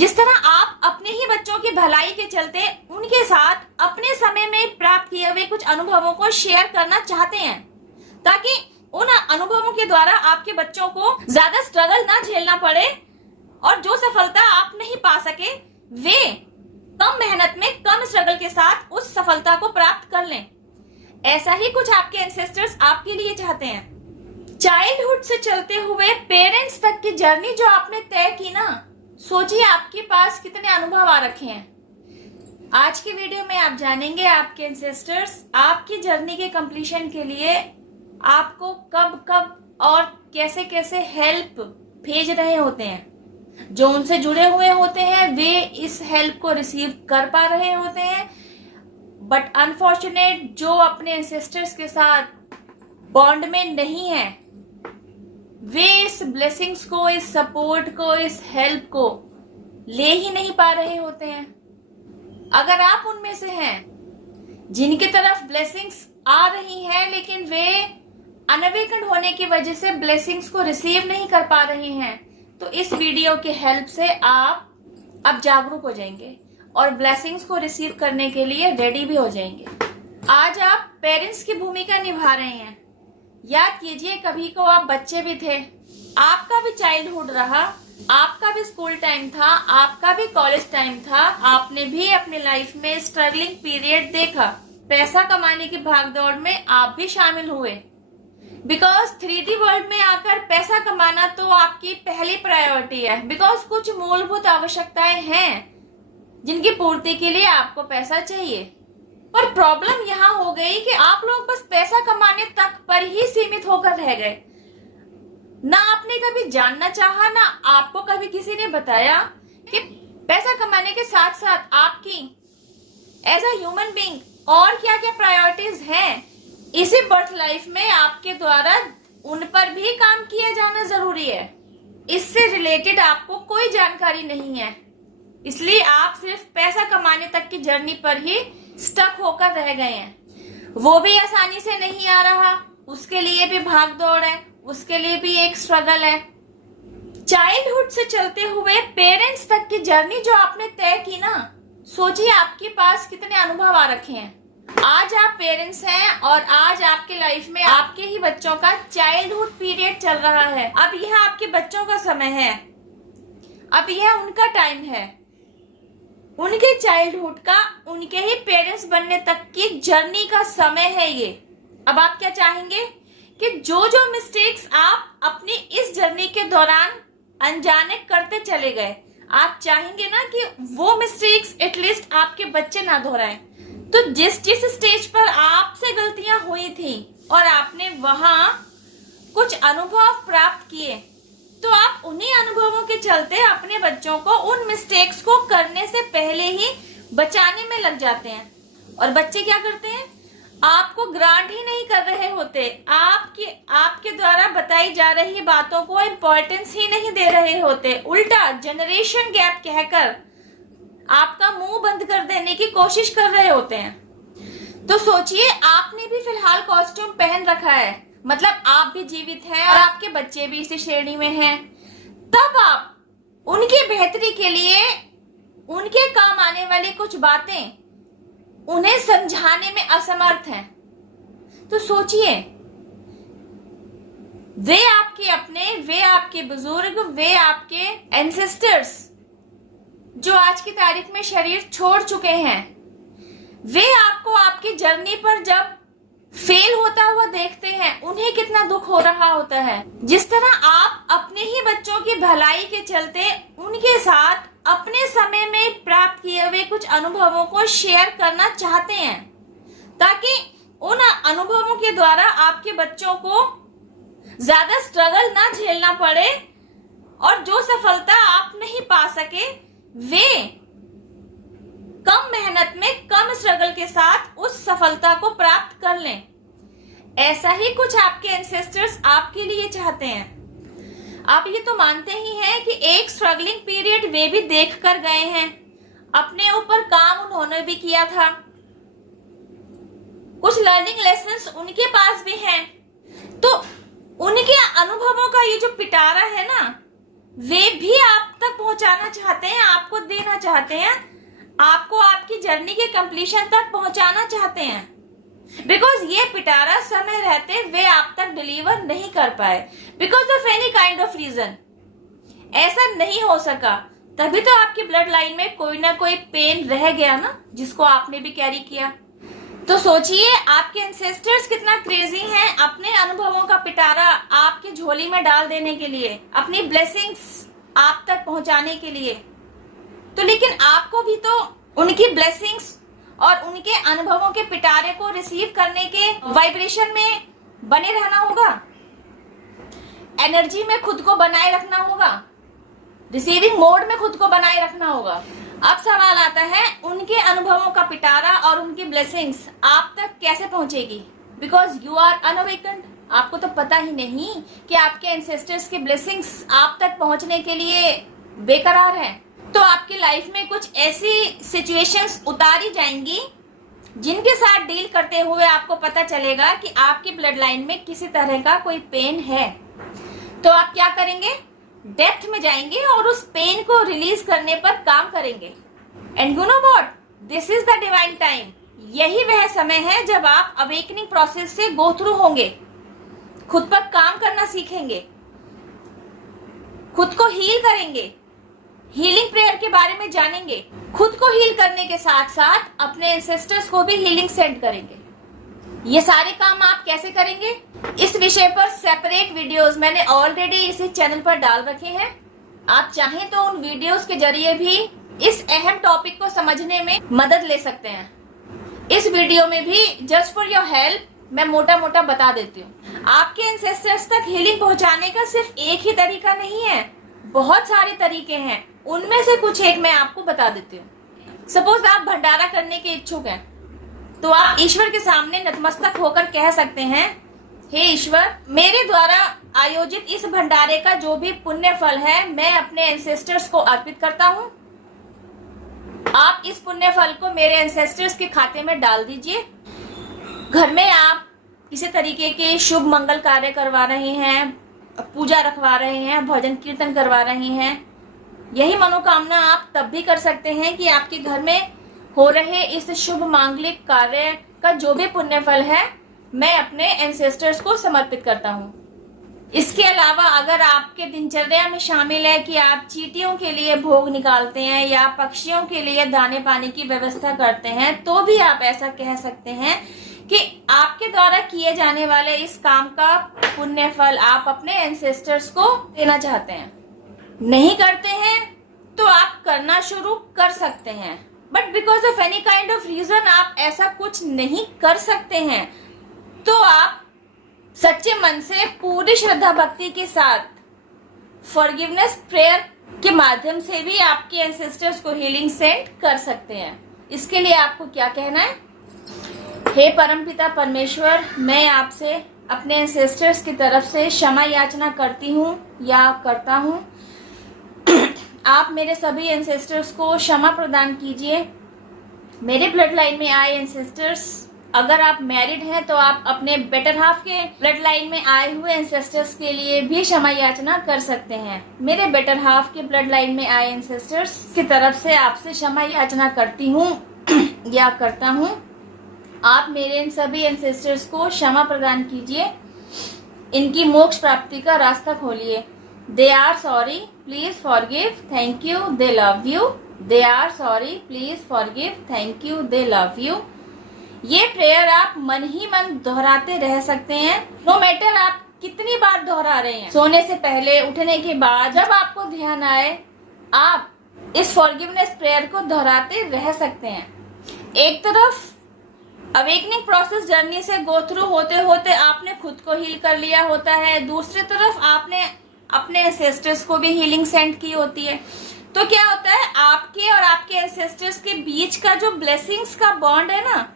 जिस तरह आप अपने ही बच्चों की भलाई के चलते उनके साथ अपने समय में प्राप्त किए हुए कुछ अनुभवों को शेयर करना चाहते हैं, ताकि उन अनुभवों के द्वारा आपके बच्चों को ज्यादा स्ट्रगल ना झेलना पड़े और जो सफलता आप नहीं पा सके वे कम मेहनत में कम स्ट्रगल के साथ उस सफलता को प्राप्त कर लें। ऐसा ही कुछ आपके एंसेस्टर्स आपके लिए चाहते हैं। चाइल्डहुड से चलते हुए पेरेंट्स तक की जर्नी जो आपने तय की ना, सोचिए आपके पास कितने अनुभव आ रखे हैं। आज की वीडियो में आप जानेंगे आपके एंसेस्टर्स आपकी जर्नी के कंप्लीशन के लिए आपको कब कब और कैसे कैसे हेल्प भेज रहे होते हैं। जो उनसे जुड़े हुए होते हैं वे इस हेल्प को रिसीव कर पा रहे होते हैं, बट अनफॉर्चुनेट जो अपने एंसेस्टर्स के साथ बॉन्ड में नहीं है वे इस ब्लेसिंग्स को, इस सपोर्ट को, इस हेल्प को ले ही नहीं पा रहे होते हैं। अगर आप उनमें से हैं जिनकी तरफ ब्लेसिंग्स आ रही हैं लेकिन वे अनअवेकन होने की वजह से ब्लेसिंग्स को रिसीव नहीं कर पा रहे हैं, तो इस वीडियो की हेल्प से आप अब जागरूक हो जाएंगे और ब्लेसिंग्स को रिसीव करने के लिए रेडी भी हो जाएंगे। आज आप पेरेंट्स की भूमिका निभा रहे हैं। याद कीजिए कभी को आप बच्चे भी थे, आपका भी चाइल्डहुड रहा, आपका भी स्कूल टाइम था, आपका भी कॉलेज टाइम था, आपने भी अपनी लाइफ में स्ट्रगलिंग पीरियड देखा। पैसा कमाने की भागदौड़ में आप भी शामिल हुए, बिकॉज 3D वर्ल्ड में आकर पैसा कमाना तो आपकी पहली प्रायोरिटी है। बिकॉज कुछ मूलभूत आवश्यकताएं हैं जिनकी पूर्ति के लिए आपको पैसा चाहिए। पर प्रॉब्लम यहाँ हो गई कि आप लोग बस पैसा कमाने तक पर ही सीमित होकर रह गए। ना आपने कभी जानना चाहा, ना आपको कभी किसी ने बताया कि पैसा कमाने के साथ साथ आपकी एज अ ह्यूमन बीइंग और क्या क्या प्रायोरिटीज हैं। इसी बर्थ लाइफ में आपके द्वारा उन पर भी काम किया जाना जरूरी है। इससे रिलेटेड आपको कोई जानकारी नहीं है, इसलिए आप सिर्फ पैसा कमाने तक की जर्नी पर ही स्टक होकर रह गए हैं। वो भी आसानी से नहीं आ रहा, उसके लिए भी भाग दौड़ है, उसके लिए भी एक स्ट्रगल है। चाइल्डहुड से चलते हुए पेरेंट्स तक की जर्नी जो आपने तय की ना, सोचिए आपके पास कितने अनुभव आ रखे हैं। आज आप पेरेंट्स हैं और आज आपके लाइफ में आपके ही बच्चों का चाइल्डहुड पीरियड चल रहा है। अब यह आपके बच्चों का समय है, अब यह उनका टाइम है, उनके चाइल्डहुड का, उनके ही पेरेंट्स बनने तक की जर्नी का समय है ये। अब आप क्या चाहेंगे कि जो जो मिस्टेक्स आप अपनी इस जर्नी के दौरान अनजाने करते चले गए, आप चाहेंगे ना कि वो मिस्टेक्स एटलीस्ट आपके बच्चे ना दोहराएं। तो जिस स्टेज पर आपसे गलतियां हुई थी और आपने वहां कुछ अनुभव प्राप्त किए, तो आप उन्हीं अनुभवों के चलते अपने बच्चों को उन मिस्टेक्स को करने से पहले ही बचाने में लग जाते हैं। और बच्चे क्या करते हैं, आपको ग्रांट ही नहीं कर रहे होते, आपके द्वारा बताई जा रही बातों को इम्पोर्टेंस ही नहीं दे रहे होते, उल्टा जनरेशन गैप कहकर आपका मुंह बंद कर देने की कोशिश कर रहे होते हैं। तो सोचिए आपने भी फिलहाल कॉस्ट्यूम पहन रखा है, मतलब आप भी जीवित हैं और आपके बच्चे भी इसी श्रेणी में हैं। तब आप उनकी बेहतरी के लिए उनके काम आने वाली कुछ बातें उन्हें समझाने में असमर्थ हैं। तो सोचिए वे आपके अपने, वे आपके बुजुर्ग, वे आपके एंसेस्टर्स जो आज की तारीख में शरीर छोड़ चुके हैं, वे आपको आपकी जर्नी पर जब फेल होता हुआ देखते हैं उन्हें कितना दुख हो रहा होता है। जिस तरह आप अपने ही बच्चों की भलाई के चलते उनके साथ अपने समय में प्राप्त किए हुए कुछ अनुभवों को शेयर करना चाहते हैं, ताकि उन अनुभवों के द्वारा आपके बच्चों को ज्यादा स्ट्रगल ना झेलना पड़े और जो सफलता आप नहीं पा सके वे कम मेहनत में कम स्ट्रगल के साथ उस सफलता को प्राप्त कर लें। ऐसा ही कुछ आपके एंसेस्टर्स आपके लिए चाहते हैं। आप ये तो मानते ही हैं कि एक स्ट्रगलिंग पीरियड वे भी देख कर गए हैं, अपने ऊपर काम उन्होंने भी किया था, कुछ लर्निंग लेसन्स उनके पास भी हैं। तो उनके अनुभवों का ये जो पिटारा है ना, वे भी आप तक पहुंचाना चाहते हैं, आपको देना चाहते हैं, आपको आपकी जर्नी के कंप्लीशन तक पहुंचाना चाहते हैं। बिकॉज ये पिटारा समय रहते वे आप तक डिलीवर नहीं कर पाए, because of any kind of reason ऐसा नहीं हो सका। तभी तो आपकी ब्लड लाइन में कोई ना कोई पेन रह गया ना, जिसको आपने भी कैरी किया। तो सोचिए आपके एंसेस्टर्स कितना क्रेजी हैं अपने अनुभवों का पिटारा आपके झोली में डाल देने के लिए, अपनी ब्लेसिंग्स आप तक पहुंचाने के लिए। तो लेकिन आपको भी तो उनकी ब्लेसिंग्स और उनके अनुभवों के पिटारे को रिसीव करने के वाइब्रेशन में बने रहना होगा, एनर्जी में खुद को बनाए रखना होगा, रिसीविंग मोड में खुद को बनाए रखना होगा। अब सवाल आता है उनके अनुभवों का पिटारा और उनकी ब्लेसिंग्स आप तक कैसे पहुंचेगी, बिकॉज यू आर अनअवेकन्ड। आपको तो पता ही नहीं कि आपके एंसेस्टर्स के ब्लेसिंग्स आप तक पहुंचने के लिए बेकरार हैं। तो आपकी लाइफ में कुछ ऐसी सिचुएशंस उतारी जाएंगी जिनके साथ डील करते हुए आपको पता चलेगा कि आपकी ब्लड लाइन में किसी तरह का कोई पेन है। तो आप क्या करेंगे, डेप्थ में जाएंगे और उस पेन को रिलीज करने पर काम करेंगे। And you know what, this is the divine time. यही वह समय है जब आप अवेकनिंग प्रोसेस से गो थ्रू होंगे, खुद पर काम करना सीखेंगे, खुद को हील करेंगे, हीलिंग प्रेयर के बारे में जानेंगे, खुद को हील करने के साथ साथ अपने एंसेस्टर्स को भी हीलिंग सेंड करेंगे। ये सारे काम आप कैसे करेंगे, इस विषय पर सेपरेट वीडियोस मैंने ऑलरेडी इसी चैनल पर डाल रखे हैं। आप चाहें तो उन वीडियोस के जरिए भी इस अहम टॉपिक को समझने में मदद ले सकते हैं। इस वीडियो में भी जस्ट फॉर योर हेल्प मैं मोटा मोटा बता देती हूँ। आपके एंसेस्टर्स तक हीलिंग पहुंचाने का सिर्फ एक ही तरीका नहीं है, बहुत सारे तरीके हैं। उनमें से कुछ एक मैं आपको बता देती हूँ। सपोज आप भंडारा करने के इच्छुक हैं, तो आप ईश्वर के सामने नतमस्तक होकर कह सकते हैं, हे ईश्वर, मेरे द्वारा आयोजित इस भंडारे का जो भी पुण्य फल है मैं अपने एंसेस्टर्स को अर्पित करता हूँ। आप इस पुण्य फल को मेरे एंसेस्टर्स के खाते में डाल दीजिए। घर में आप किसी तरीके के शुभ मंगल कार्य करवा रहे हैं, पूजा रखवा रहे हैं, भजन कीर्तन करवा रहे हैं, यही मनोकामना आप तब भी कर सकते हैं कि आपके घर में हो रहे इस शुभ मांगलिक कार्य का जो भी पुण्य फल है मैं अपने एंसेस्टर्स को समर्पित करता हूँ। इसके अलावा अगर आपके दिनचर्या में शामिल है कि आप चींटियों के लिए भोग निकालते हैं या पक्षियों के लिए दाने पानी की व्यवस्था करते हैं, तो भी आप ऐसा कह सकते हैं कि आपके द्वारा किए जाने वाले इस काम का पुण्य फल आप अपने एंसेस्टर्स को देना चाहते हैं। नहीं करते हैं तो आप करना शुरू कर सकते हैं, but because of any kind of reason आप ऐसा कुछ नहीं कर सकते हैं, तो आप सच्चे मन से पूरी श्रद्धा भक्ति के साथ फॉरगिवनेस प्रेयर के माध्यम से भी आपके एंसेस्टर्स को हीलिंग सेंड कर सकते हैं। इसके लिए आपको क्या कहना है, हे परमपिता परमेश्वर, मैं आपसे अपने एंसेस्टर्स की तरफ से क्षमा याचना करती हूँ या करता हूँ। आप मेरे सभी एंसेस्टर्स को क्षमा प्रदान कीजिए। मेरे ब्लड लाइन में आए एंसेस्टर्स, अगर आप मैरिड हैं तो आप अपने बेटर हाफ के ब्लड लाइन में आए हुए एंसेस्टर्स के लिए भी क्षमा याचना कर सकते हैं। मेरे बेटर हाफ के ब्लड लाइन में आए एंसेस्टर्स की तरफ से आपसे क्षमा याचना करती हूँ या करता हूँ। आप मेरे इन सभी एंसेस्टर्स को क्षमा प्रदान कीजिए, इनकी मोक्ष प्राप्ति का रास्ता खोलिए। They are sorry, please forgive, thank you, they love you. They are sorry, please forgive, thank you, they love you. ये प्रेयर आप मन ही मन दोहराते रह सकते हैं, नो मैटर आप कितनी बार दोहरा रहे हैं। सोने से पहले, उठने के बाद, जब आपको ध्यान आए आप इस फॉरगिवनेस प्रेयर को दोहराते रह सकते हैं। एक तरफ अवेकनिंग प्रोसेस जर्नी से गो थ्रू होते होते आपने खुद को हील कर लिया होता है, दूसरी तरफ आपने अपने एंसेस्टर्स को भी हीलिंग सेंड की होती है। तो क्या होता है, आपके और आपके एंसेस्टर्स के बीच का जो ब्लेसिंग्स का बॉन्ड है ना,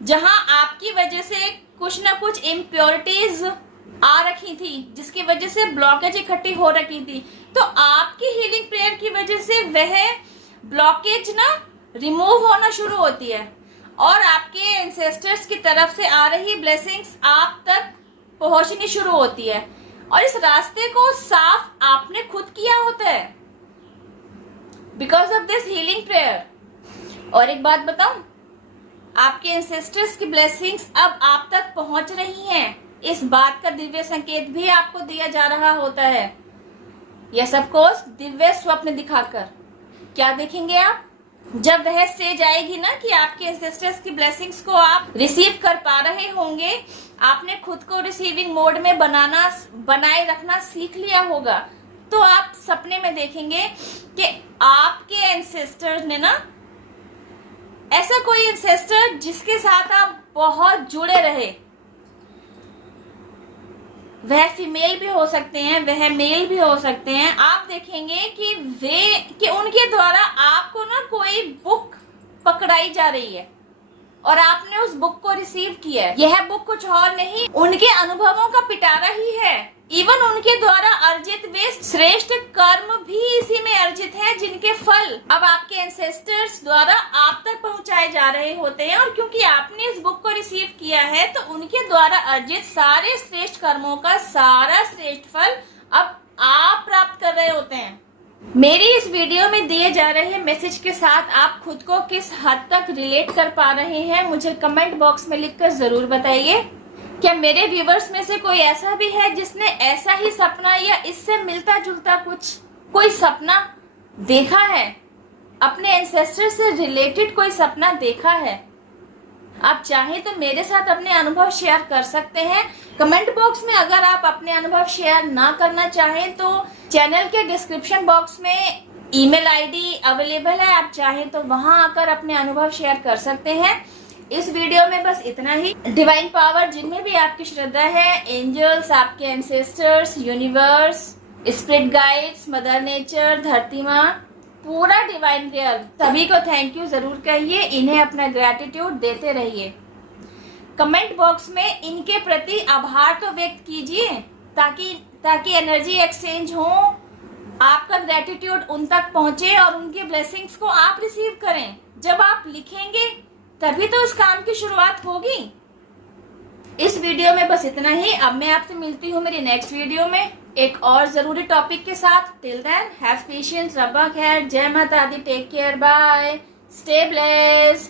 जहां आपकी वजह से कुछ ना कुछ इम्प्योरिटीज आ रखी थी, जिसकी वजह से ब्लॉकेज इकट्ठी हो रखी थी, तो आपकी हीलिंग प्रेयर की वजह से वह ब्लॉकेज ना रिमूव होना शुरू होती है और आपके एंसेस्टर्स की तरफ से आ रही ब्लेसिंग्स आप तक पहुंचनी शुरू होती है। और इस रास्ते को साफ आपने खुद किया होता है because of this healing prayer. और एक बात बताऊं, आपके एंसेस्टर्स की ब्लेसिंग्स अब आप तक पहुंच रही हैं, इस बात का दिव्य संकेत भी आपको दिया जा रहा होता है। यस ऑफ कोर्स, दिव्य स्वप्न दिखाकर। क्या देखेंगे आप? जब वह स्टेज आएगी ना कि आपके एंसेस्टर्स की ब्लेसिंग्स को आप रिसीव कर पा रहे होंगे, आपने खुद को रिसीविंग मोड में बनाए रखना सीख लिया होगा, तो आप सपने में देखेंगे कि आपके एंसेस्टर्स ने ना, ऐसा कोई एंसेस्टर जिसके साथ आप बहुत जुड़े रहे, वह फीमेल भी हो सकते हैं, वह मेल भी हो सकते हैं, आप देखेंगे कि उनके द्वारा आपको ना कोई बुक पकड़ाई जा रही है और आपने उस बुक को रिसीव किया है। यह बुक कुछ और नहीं, उनके अनुभवों का पिटारा ही है। इवन उनके द्वारा अर्जित वे श्रेष्ठ कर्म भी इसी में अर्जित हैं, जिनके फल अब आपके एंसेस्टर्स द्वारा आप तक पहुंचाए जा रहे होते हैं। और क्योंकि आपने इस बुक को रिसीव किया है, तो उनके द्वारा अर्जित सारे श्रेष्ठ कर्मों का सारा श्रेष्ठ फल अब आप प्राप्त कर रहे होते हैं। मेरी इस वीडियो में दिए जा रहे मैसेज के साथ आप खुद को किस हद तक रिलेट कर पा रहे हैं, मुझे कमेंट बॉक्स में लिखकर जरूर बताइए। क्या मेरे व्यूवर्स में से कोई ऐसा भी है जिसने ऐसा ही सपना या इससे मिलता जुलता कोई सपना देखा है, अपने एंसेस्टर से रिलेटेड कोई सपना देखा है? आप चाहें तो मेरे साथ अपने अनुभव शेयर कर सकते हैं। कमेंट बॉक्स में अगर आप अपने अनुभव शेयर ना करना चाहें तो चैनल के डिस्क्रिप्शन बॉक्स में ईमेल आईडी अवेलेबल है, आप चाहें तो वहां आकर अपने अनुभव शेयर कर सकते हैं। इस वीडियो में बस इतना ही। डिवाइन पावर जिनमें भी आपकी श्रद्धा है, एंजल्स, आपके ancestors, universe, spirit guides, mother nature, धरती माँ, पूरा डिवाइन रियल, सभी को थैंक यू जरूर कहिए, इन्हें अपना ग्रैटिट्यूड देते रहिए। कमेंट बॉक्स में इनके प्रति आभार तो व्यक्त कीजिए ताकि एनर्जी एक्सचेंज हो, आपका ग्रैटिट्यूड उन तक पहुंचे और उनके ब्लेसिंग्स को आप रिसीव करें। जब आप लिखेंगे तभी तो उस काम की शुरुआत होगी। इस वीडियो में बस इतना ही। अब मैं आपसे मिलती हूँ मेरी नेक्स्ट वीडियो में एक और जरूरी टॉपिक के साथ। टिल देन हैव पेशेंस, रब्बा खैर, जय माता दी, take care, bye, stay blessed.